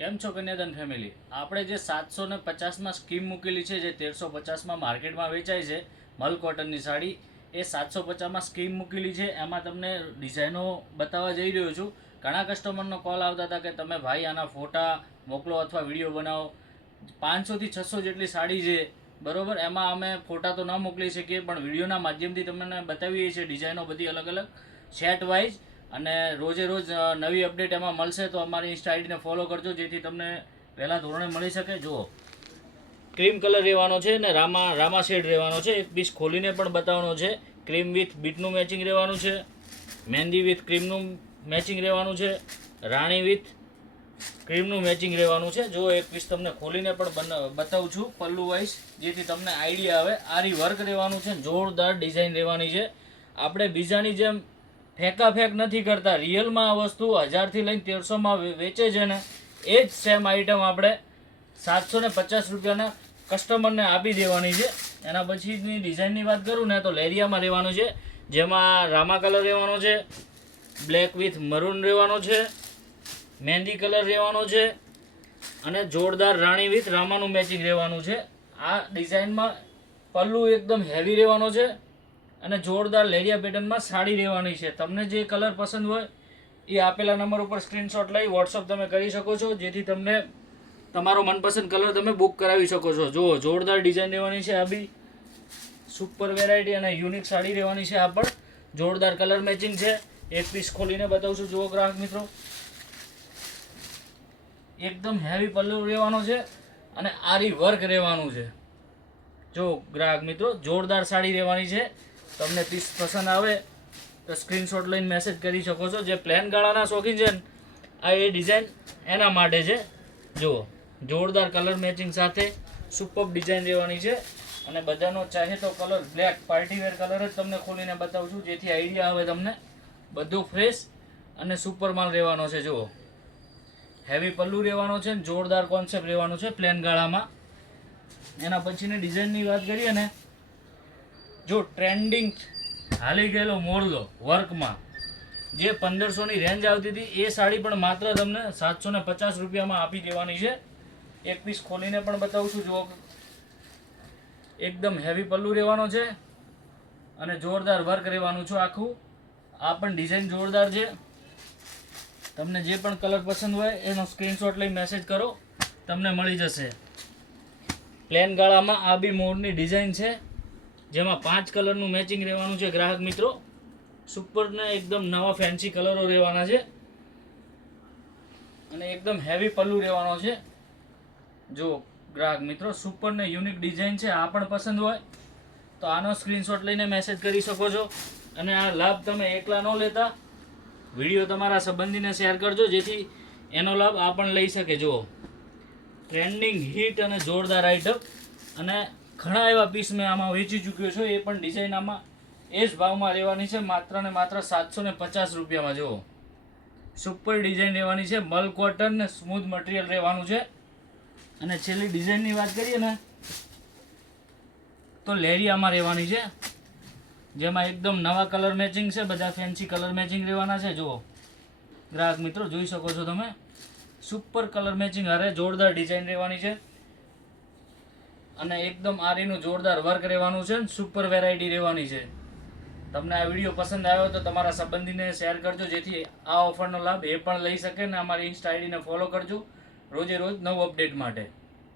કેમ છો કન્યાદાન ફેમિલી? આપણે જે 750માં સ્કીમ મૂકેલી છે, જે 1350માં માર્કેટમાં વેચાય છે મલ કોટનની સાડી, એ 750માં સ્કીમ મૂકેલી છે. એમાં તમને ડિઝાઇનો બતાવવા જઈ રહ્યો છું. ઘણા કસ્ટમરનો કોલ આવતા હતા કે તમે ભાઈ આના ફોટા મોકલો અથવા વિડીયો બનાવો. 500થી 600 જેટલી સાડી છે, બરાબર. એમાં અમે ફોટા તો ન મોકલી શકીએ, પણ વિડીયોના માધ્યમથી તમને બતાવીએ છીએ ડિઝાઇનો બધી અલગ અલગ સેટ વાઇઝ. અને રોજે રોજ નવી અપડેટ એમાં મળશે, તો અમારી ઇન્સ્ટા આઈડીને ફોલો કરજો, જેથી તમને પહેલાં ધોરણે મળી શકે. જુઓ, ક્રીમ કલર રહેવાનો છે ને રામા શેડ રહેવાનો છે. એક પીસ ખોલીને પણ બતાવવાનો છે. ક્રીમ વિથ બીટનું મેચિંગ રહેવાનું છે, મહેંદી વિથ ક્રીમનું મેચિંગ રહેવાનું છે, રાણી વિથ ક્રીમનું મેચિંગ રહેવાનું છે. જો એક પીસ તમને ખોલીને પણ બતાવું છું પલ્લુ વાઇઝ, જેથી તમને આઈડિયા આવે. આરી વર્ક રહેવાનું છે, જોરદાર ડિઝાઇન રહેવાની છે. આપણે બીજાની જેમ ફેંક નથી કરતા. રિયલમાં આ વસ્તુ 1000થી લઈને 1300માં વેચે છે ને, એ જ સેમ આઈટમ આપણે 750 રૂપિયાના કસ્ટમરને આપી દેવાની છે. એના પછીની ડિઝાઇનની વાત કરું ને, તો લેરિયામાં રહેવાનું છે, જેમાં રામા કલર રહેવાનો છે, બ્લેક વિથ મરૂન રહેવાનો છે, મહેંદી કલર રહેવાનો છે, અને જોરદાર રાણી વિથ રામાનું મેચિંગ રહેવાનું છે. આ ડિઝાઇનમાં પલ્લુ એકદમ હેવી રહેવાનો છે, અને જોરદાર લેરિયા પેટર્નમાં સાડી રહેવાની છે. તમને જે કલર પસંદ હોય એ આપેલા નંબર ઉપર સ્ક્રીનશોટ લઈ વોટ્સઅપ તમે કરી શકો છો, જેથી તમને તમારો મનપસંદ કલર તમે બુક કરાવી શકો છો. જુઓ, જોરદાર ડિઝાઇન રહેવાની છે. આ બી સુપર વેરાયટી અને યુનિક સાડી રહેવાની છે. આ પણ જોરદાર કલર મેચિંગ છે. એક પીસ ખોલીને બતાવું છું. જુઓ ગ્રાહક મિત્રો, એકદમ હેવી પલ્લુ રહેવાનો છે, અને આરી વર્ક રહેવાનું છે. જો ગ્રાહક મિત્રો, જોરદાર સાડી રહેવાની છે. તમને પીસ પસંદ આવે તો સ્ક્રીનશોટ લઈને મેસેજ કરી શકો છો. જે પ્લેન ગાળાના શોખીન છે ને, આ એ ડિઝાઇન એના માટે છે. જુઓ, જોરદાર કલર મેચિંગ સાથે સુપર ડિઝાઇન રહેવાની છે. અને બધાનો ચાહે તો કલર બ્લેક પાર્ટીવેર કલર જ તમને ખોલીને બતાવું છું, જેથી આઈડિયા આવે તમને. બધું ફ્રેશ અને સુપર માલ રહેવાનો છે. જુઓ, હેવી પલ્લુ રહેવાનો છે, જોરદાર કોન્સેપ્ટ રહેવાનો છે પ્લેન ગાળામાં. એના પછીની ડિઝાઇનની વાત કરીએ ને, જો ટ્રેન્ડિંગ હાલી ગયેલો મોરલો વર્કમાં જે 1500ની રેન્જ આવતી હતી, એ સાડી પણ માત્ર તમને 750 રૂપિયામાં આપી દેવાની છે. એક પીસ ખોલીને પણ બતાવું છું. જો એકદમ હેવી પલ્લુ રહેવાનો છે, અને જોરદાર વર્ક રહેવાનું છે આખું. આ પણ ડિઝાઇન જોરદાર છે. તમને જે પણ કલર પસંદ હોય એનો સ્ક્રીનશોટ લઈ મેસેજ કરો, તમને મળી જશે. પ્લેન ગાળામાં આ બી મોરની ડિઝાઇન છે, જેમાં 5 કલરનું મેચિંગ રહેવાનું છે ગ્રાહક મિત્રો. સુપરને એકદમ નવા ફેન્સી કલરો રહેવાના છે, અને એકદમ હેવી પલ્લુ રહેવાનો છે. જો ગ્રાહક મિત્રો, સુપર ને યુનિક ડિઝાઇન છે. આ પણ પસંદ હોય તો આનો સ્ક્રીનશોટ લઈને મેસેજ કરી શકો છો. અને આ લાભ તમે એકલા ન લેતા, વિડીયો તમારા સંબંધીને શેર કરજો, જેથી એનો લાભ આ પણ લઈ શકે. જુઓ, ટ્રેન્ડિંગ હિટ અને જોરદાર આઈટમ, અને ઘણા એવા પીસ મેં આમાં વેચી ચૂક્યો છું. એ પણ ડિઝાઇન આમાં એ જ ભાવમાં રહેવાની છે, માત્ર ને માત્ર 750 રૂપિયામાં. જુઓ, સુપર ડિઝાઇન રહેવાની છે, મલ કોટન ને સ્મૂથ મટીરિયલ રહેવાનું છે. અને છેલ્લી ડિઝાઇનની વાત કરીએ ને, તો લેરિયામાં રહેવાની છે, જેમાં એકદમ નવા કલર મેચિંગ છે. બધા ફેન્સી કલર મેચિંગ રહેવાના છે. જુઓ ગ્રાહક મિત્રો, જોઈ શકો છો તમે, સુપર કલર મેચિંગ હારે જોરદાર ડિઝાઇન રહેવાની છે, અને એકદમ આરીનું જોરદાર વર્ક રહેવાનું છે. સુપર વેરાયટી રહેવાની છે. તમને આ વિડીયો પસંદ આવ્યો તો તમારા સંબંધીને શેર કરજો, જેથી આ ઓફરનો લાભ એ પણ લઈ શકે. ને અમારી ઇન્સ્ટા આઈડીને ફોલો કરજો રોજે રોજ નવું અપડેટ માટે.